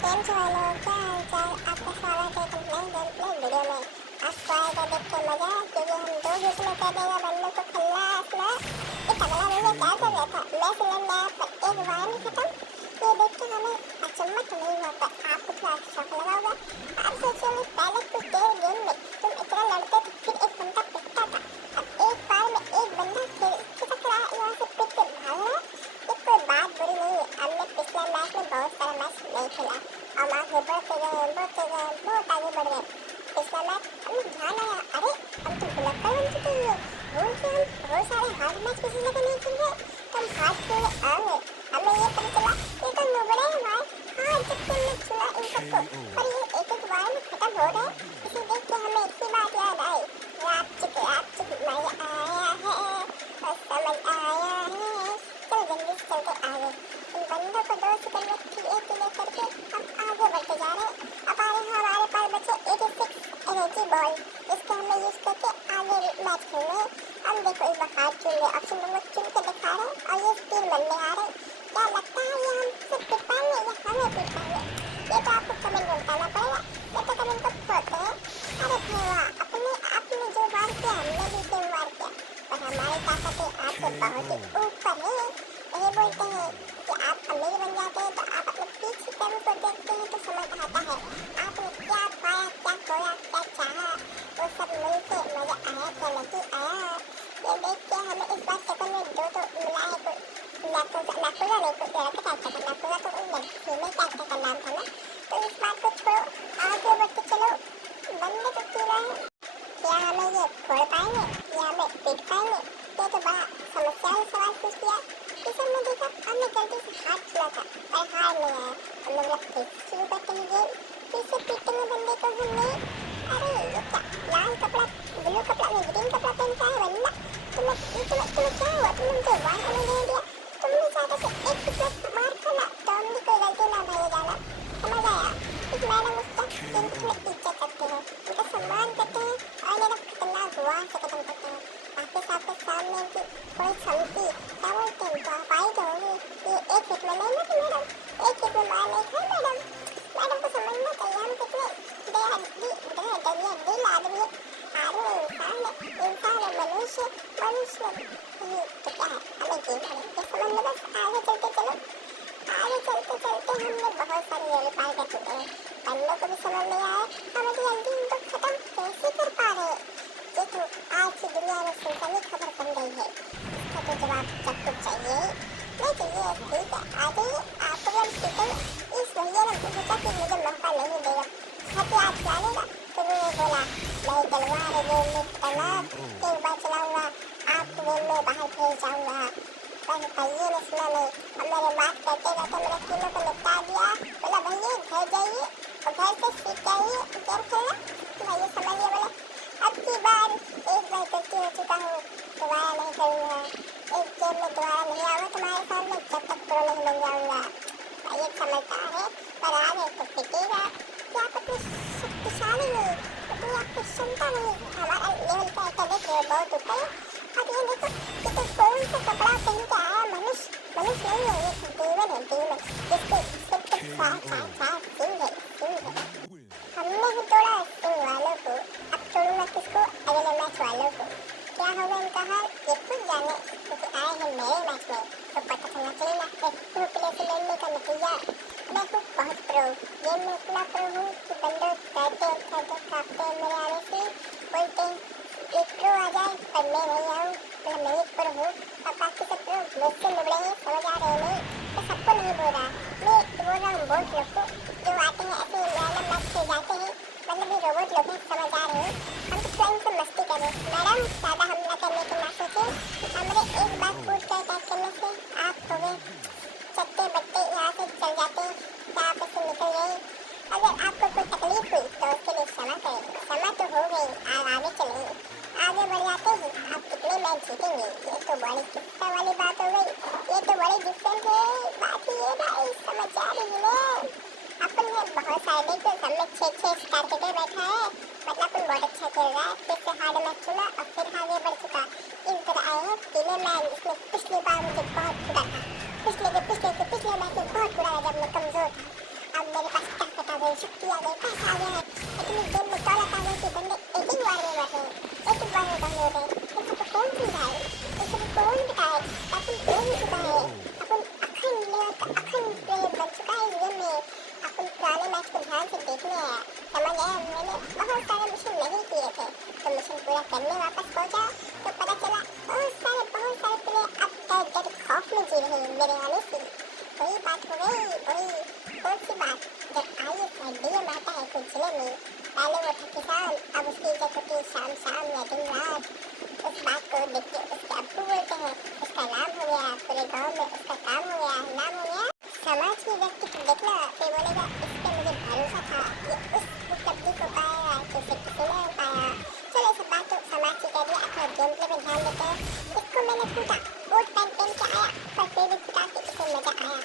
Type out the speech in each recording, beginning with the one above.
केम छो हेलो, क्या हाल चाल। आपका स्वागत है एक नई गेम प्ले वीडियो में। आपको आएगा देख के मजा, क्योंकि हम 2 हिट में कर देगा बंदों को खल्लास ना। एक अगला मुझे क्या कर रहा था, मैं फिल्म में आया पर एक वार नहीं खत्म। ये देख के हमें अचंभा नहीं हुआ, पर आपको थोड़ा शौक लगा होगा। आप सोचोगे पहले कुछ देर गेम में तुम इतना लड़ते थे, फिर एक बंदा पिटता था, अब एक बार में एक बंदा खिसक रहा है, यहाँ से पिट के भाग रहा है। ये कोई बात बुरी नहीं है, हमने पिछले मैच में बहुत सारा मैच नहीं खेला, हम आगे बढ़ते गए, बहुत आगे बढ़ गए। पिछला मैच हमें ध्यान आया, अरे हम तो बुलक्कर बन चुके हैं। भूल के हम बहुत सारे हार्ड मैच किसी जगह नहीं खेल रहे, तो हम हार्ड क्यों आ गए। हमें ये पता चला ये तो नुबड़े हैं भाई, हार जब तुमने चुना इन सबको, पर ये एक एक बार में खत्म हो रहे। इसे देख के हमें एक ही बात याद आई, रात चुक मजा आया है और समझ आया है। चल जल्दी से चलते आगे, इन बंदों को 2 सेकंड में क्लियर करके हम आगे बढ़ते जा रहे हैं। अब हमारे पास बचे 86 एनर्जी बॉल, जिसको हमें यूज करके आगे मैच खेलने हैं। हम देखो इस बार हाथ चुन रहे, ऑप्शन नंबर चुन के दिखा रहे हैं और ये 3 बनने आ रहे हैं। क्या लगता है ये हमसे पिट पाएंगे या हमें पिट पाएंगे, ये तो आपको कमेंट में बताना पड़ेगा। ये तो कमेंट को खोते हैं। अरे भैया अपने आपने जो वार किया हमने भी सेम वार किया, पर हमारी ताकतें आपसे बहुत ही ऊपर है। ये बोलते हैं कि आप अमीर बन जाते हैं तो आप अपने पीछे कर्म को देखते हैं तो समझ आता है आपने क्या पाया, क्या खोया, क्या चाहा, वो सब मिलके मजा आया क्या नहीं आया। ये देख के हमें इस बार चक्कर में 2 तो मिला है। नाकुजा नहीं, कुछ लड़का टाइप का, नाकुजा तो उन फीमेल टाइप का नाम था ना। तो इस बात को छोड़ो, आगे बढ़ते चलो। बंदे तो क्यों रहे हैं, क्या हमें ये फोड़ पाएंगे या हमें पीट पाएंगे, ये तो बड़ा समस्या वाला सवाल पूछ दिया। इसे हमने देखा, हमने गलती से हाथ छुआ था पर हार नहीं आया। हम लोग फिर शुरू करते हैं गेम, फिर से पीटेंगे बंदे को हमने। अरे ये क्या लाल कपड़ा, ब्लू कपड़ा में ग्रीन कपड़ा पहन के आया बंदा, तुम्हें क्या हुआ, तुमने मुझे वार होने नहीं दिया। तुमने चाहते थे एक प्लस मार खाना, तो हमने कोई गलती ना भैया जाना, समझ आया। इस मैडम उसका जिनकी हमें इज्जत करते हैं, उनका सम्मान करते हैं और ये खतरनाक वार से खत्म करते हैं। आपके सामने इनकी थोड़ी क्षमती क्या बोलते हैं, पाई जाओगी। ये एक हिट में नहीं ना मैडम, एक हिट में मार नहीं खाए मैडम। मैडम को समझना चाहिए हम कितने दिल आदमी है, इंसान है, मनुष्य ये तो क्या है, हमें गेम है ये समझ लो। बस आगे चलते चलो, आगे चलते हमने बहुत सारी लेवल पार कर चुके हैं। बंदों को भी समझ नहीं आया हम जल्दी इनको खत्म कैसे कर पा रहे हैं। ये तो आज की दुनिया में सनसनी खबर बन गई है, इसका तो जवाब जब कुछ चाहिए नहीं चाहिए। ठीक है आ जाइए, आपको हम पीटेंगे। इस भैया ने सोचा कि मुझे मौका नहीं देगा, हथियार चलाएगा, तो उन्होंने बोला मैं तलवार गेम में खतरनाक, एक बार चलाऊंगा आपको गेम में बाहर भेज जाऊंगा। पर भैया ने सुना नहीं और मेरे बात करते मेरे तीनों को निपटा दिया। बोला भैया घर जाइए और घर से सीख जाइए गेम खेलना। भैया समझ लिया, बोले अब की बार एक बार गलती हो चुका हूँ, दोबारा नहीं करूँगा। एक गेम में दोबारा नहीं आऊँगा तुम्हारे सामने जब तक प्रो नहीं बन जाऊँगा। भैया समझदार है पर आगे तो पिटेगा। क्या आप इतनी शक्तिशाली नहीं, इतनी आपको क्षमता नहीं, हमारा लेवल का इंटरनेट बहुत ऊपर है। अब ये देखो कि तो कौन सा कपड़ा पहन के आया, मनुष्य नहीं है, ये डेमन है, डेमन जिसके सिर्फ 4 सिंह है। हमने ही तोड़ा सिंह वालों को, अब तोड़ूंगा किसको, अगले मैच वालों को। क्या होगा इनका हाल ये खुद जाने, क्योंकि आए हैं मेरे मैच में तो पता चलना चाहिए ना। प्रो प्लेयर से लड़ने का नतीजा, मैं हूँ बहुत प्रो, गेम में इतना प्रो हूँ कि बंदे डरते कांपते हैं मेरे आने से, बोलते हैं एक प्रो आ जाए पर मैं नहीं आऊँ, मतलब मैं एक प्रो हूँ और बाकी सब प्रो मुझसे निबड़े हैं, समझ आ रहे नहीं। मैं सबको नहीं बोल रहा, मैं बोल रहा हूँ बहुत लोग को जो आते हैं ऐसे रैंडम मैच से जाते हैं, मतलब ये रोबोट लोग हैं, समझ आ रहे हैं। हम तो फ्रेंड से मस्ती करें मैडम, ज़्यादा हमला करने की ना सोचें। हमने एक बार कूद कर अटैक करने से आप हो गए चट्टे बट्टे, यहाँ से चल जाते हैं, यहाँ पे से निकल गए। अगर आपको कोई तकलीफ हुई तो उसके लिए क्षमा करें, क्षमा तो हो गई, आगे चलेंगे, आगे बढ़ जाते हैं। आप कितने मैच जीतेंगे ये तो बड़ी किस्सा वाली बात हो गई, ये तो बड़ी डिफरेंट है बात ही है ना, समझ आ रही है। अपन ने बहुत सारे देखो हमने 6 स्टार के बैठा है, मतलब अपन बहुत अच्छा खेल रहा है। फिर से हार्ड मैच चुना और फिर आगे बढ़ चुका। इस तरह आए हैं तीनों मैच, इसमें पिछली बार मुझे बहुत बुरा था, पिछले मैच में बहुत बुरा लगा जब मैं कमजोर था। अब मेरे पास गई, शक्ति आ गई, पैसा आ गया है, इतनी देर में दौलत आ गई कि बंदे एक ही बार में मर रहे हैं, एक ही बार में कम हो रहे हैं। इन सबको कौन समझाए, इन सबको कौन बताए? अपन हो ही चुका है, अपन अखंड प्लेयर बन चुका है इस गेम में। अपन पुराने मैच को ध्यान से देखने आया, समझ आया। मैंने बहुत सारे मिशन नहीं किए थे, तो मिशन पूरा करने वापस पहुंचा तो पता चला बहुत सारे प्लेयर अब डर खौफ में जी रहे हैं मेरे आने से। वही बात हो गई, वही कौन सी बात, जब आई डीएम आता है कुछ जिले में, पहले वो था किसान, अब उसकी इज्जत होती है शाम शाम या दिन रात। उस बात को देख के उसके अब्बू बोलते हैं उसका नाम हो गया, पूरे गांव में उसका काम हो गया, नाम हो गया। समाज के व्यक्ति को देखना, फिर बोलेगा इस पे मुझे भरोसा था, ये उस उपलब्धि को पाएगा जिसे किसी ने नहीं पाया। चलो सब बात तो समाज की कह दिया, अपना गेम प्ले पे ध्यान देते हैं। इसको मैंने कूटा, कोट पैंट पहन के आया, पर फिर भी कूटा के इसे मजा आया।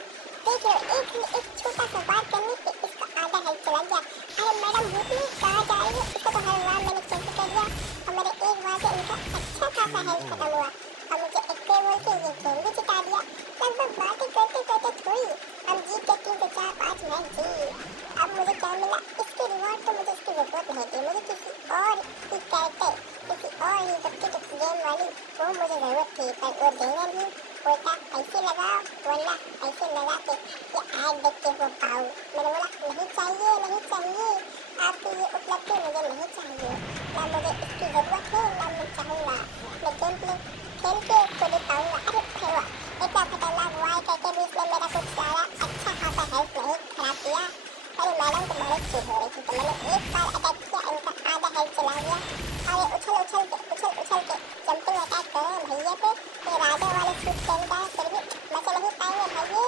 देख लो एक छोटा सा बात करने पे इसका आधा हेल्थ चला गया। अरे मैडम भूतनी कहाँ जा रही है, इसको तो हर बार मैंने कैसे कर दिया, और मेरे एक बार से इनका अच्छा खासा हेल्थ खत्म हुआ, और मुझे एक बोल के ये गेम भी जिता दिया। लगभग बातें करते करते थोड़ी हम जीत के 3 से 4 5 मैच जीत। अब मुझे क्या मिला, इसके रिवॉर्ड तो मुझे इसकी जरूरत नहीं थी, मुझे किसी और की कैरेक्टर, किसी और ही व्यक्ति गेम वाली वो मुझे जरूरत थी, पर वो देना नहीं, बोलता पैसे लगाओ वरना पैसे लगा के ये ऐड देख के वो पाओ। मैंने बोला नहीं चाहिए, नहीं चाहिए, आपकी ये उपलब्धि मुझे नहीं चाहिए, ना मुझे इसकी जरूरत है, ना मैं चाहूँगा, मैं गेम प्ले खेल के खुद ही पाऊँगा। अरे हुआ इतना खतरनाक वाई करके भी इसने मेरा कुछ सारा अच्छा खासा हेल्थ नहीं खराब किया। अरे मैडम को बहुत चीज हो रही थी, तो मैंने एक बार अटैक किया, इनका आधा हेल्थ चला गया। अरे उछल के जंपिंग अटैक करें भैया पे, ये राजा वाले सूट पहन का है, फिर भी बच नहीं पाएंगे भैया,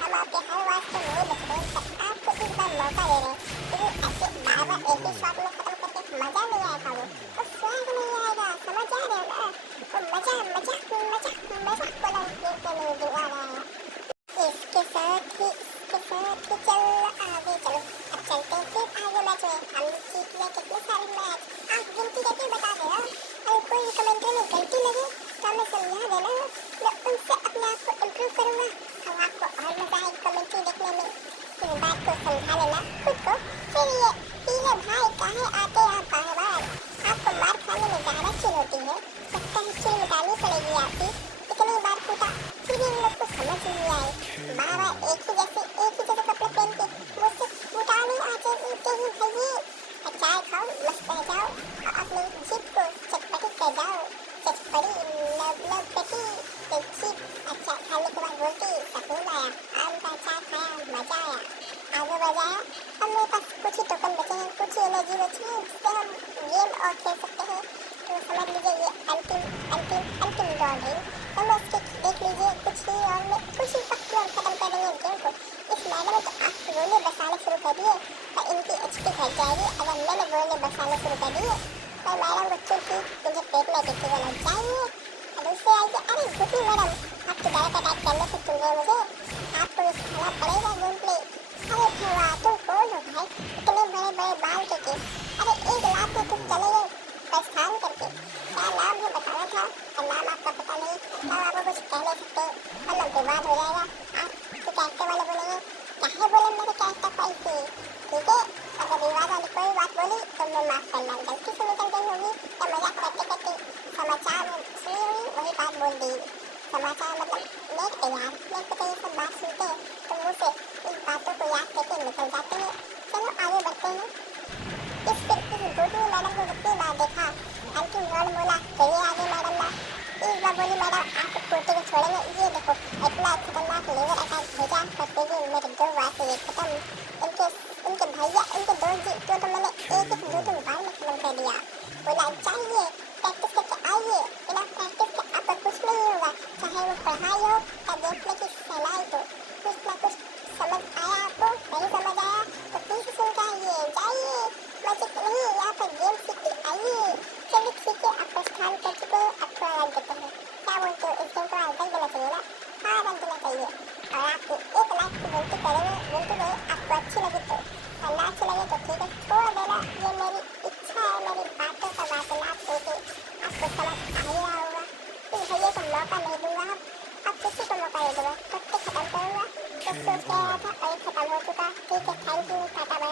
हम आपके हर वास्ते नहीं बच रहे, पर आपको इस बार मौका दे रहे हैं, क्योंकि ऐसे बार बार एक ही शॉट में खत्म करके मजा नहीं आएगा, वो स्वैग नहीं आएगा, समझ आ रहे हो ना, वो मजा वाला देखने नहीं दिला रहा है। इसके साथ ही चल आगे चलो, अब चलते हैं फिर आगे मैच में, हम जीत गए कितने सारे मैच, आप गिनती करके बता देना, अगर कोई कमेंट्री में गलती लगे तो हमें समझा देना, मैं उनसे अपने आप को इम्प्रूव करूँगा, अब आपको और मजा आएगी कमेंट्री देखने में। इस बात को समझा लेना खुद को। चलिए पीले भाई काहे आते हैं आप बार बार, आपको मार खाने में ज़्यादा चिल होती है, लगता है चिल मिटानी पड़ेगी आपकी। इतनी बार कूटा फिर भी इन लोग को समझ नहीं आई, बार बार एक ही जैसे कपड़े पहन के मुझसे कूटाने आते ही भैया। चाय खाओ, मस्त रह जाओ और अपनी जीप को चटपटी कर जाओ, चटपटी लवपटी जीप। अच्छा खाने के बाद बोलती सुकून आया, आम का चाय खाया, मजा आया, आगे बढ़ाया। अब मेरे पास कुछ ही टोकन बचे हैं, कुछ ही एनर्जी बची है जिससे हम गेम और खेल सकते हैं, तो समझ लीजिए ये अंतिम दौड़ है। समझ के देख लीजिए कुछ ही और में कुछ ही वक्त में हम खत्म कर देंगे इस गेम को। इस मैडम को आप गोले बरसाने शुरू कर दिए और इनकी एचपी घट जाएगी अगर मैंने गोले बरसाने शुरू कर दिए, और मैडम को चुपी मुझे पेट में किसी को लग जाएंगे और दूसरे आएगी, अरे गुटी मैडम आपकी डायरेक्ट अटैक करने से चुन गए मुझे, आपको ये सिखाना पड़ेगा गेम प्ले। अरे भैया तुम कौन हो भाई, इतने बड़े बड़े बाल के, अरे एक लाख में तुम चले गए प्रस्थान करके, क्या नाम है बताना था, और नाम आपका पता नहीं, तब आपको कुछ कह नहीं सकते वरना विवाद हो जाएगा। आप तो कैरेक्टर वाले बोलेंगे क्या बोले मेरे कैरेक्टर को ऐसे, ठीक है, अगर विवाद वाली कोई बात बोली तो मैं माफ करना, गलती से निकल गई होगी या मजाक करते करते समाचार में सुनी हुई वही बात बोल दी। समाचार मतलब नेट पे यार, नेट पे तो ये सब बात सुनते हैं तो मुँह से इस बातों को याद करके निकल जाते हैं। चलो आगे बढ़ते हैं। इस गोटू मैडम को कितनी बार देखा, अंतिम राउंड बोला चलिए आगे मैडम ना, इस बार बोली मैडम आपको कोटे को छोड़ेंगे, ये देखो इतना खतरनाक लेवल अटैक भेजा पर फिर भी मेरे 2 बार से ये खत्म। इनके भैया इनके दोस्त जी तो मैंने एक 2 बार में खत्म कर दिया। बोला जाइए प्रैक्टिस करके आइए, बिना प्रैक्टिस के आपका कुछ नहीं होगा, चाहे वो पढ़ाई हो या देखने की सलाई हो, कुछ ना कुछ समझ आया आपको, नहीं समझ आया तो फिर से सुन के आइए, जाइए मस्जिद नहीं यहाँ पर गेम सीख के आइए। चलिए ठीक है, आप प्रस्थान कर चुके हैं, अब थोड़ा रख देते हैं, क्या बोलते हो, इस गेम को रख देना चाहिए ना, हाँ रख देना चाहिए, और आपको 1 लाख की विनती करेंगे, विनती नहीं आपको अच्छी लगी तो, और ना अच्छी लगी तो ठीक है छोड़ देना, ये मेरी इच्छा है, मेरी बातों का वार्तालाप करके आपको समझ आ ही रहा होगा। इस भैया को मौका नहीं दूंगा, अब किसी को मौका नहीं दूंगा, कट्टे खत्म करूँगा, तो सोच के आया था और खत्म हो चुका। ठीक है, थैंक यू, टाटा।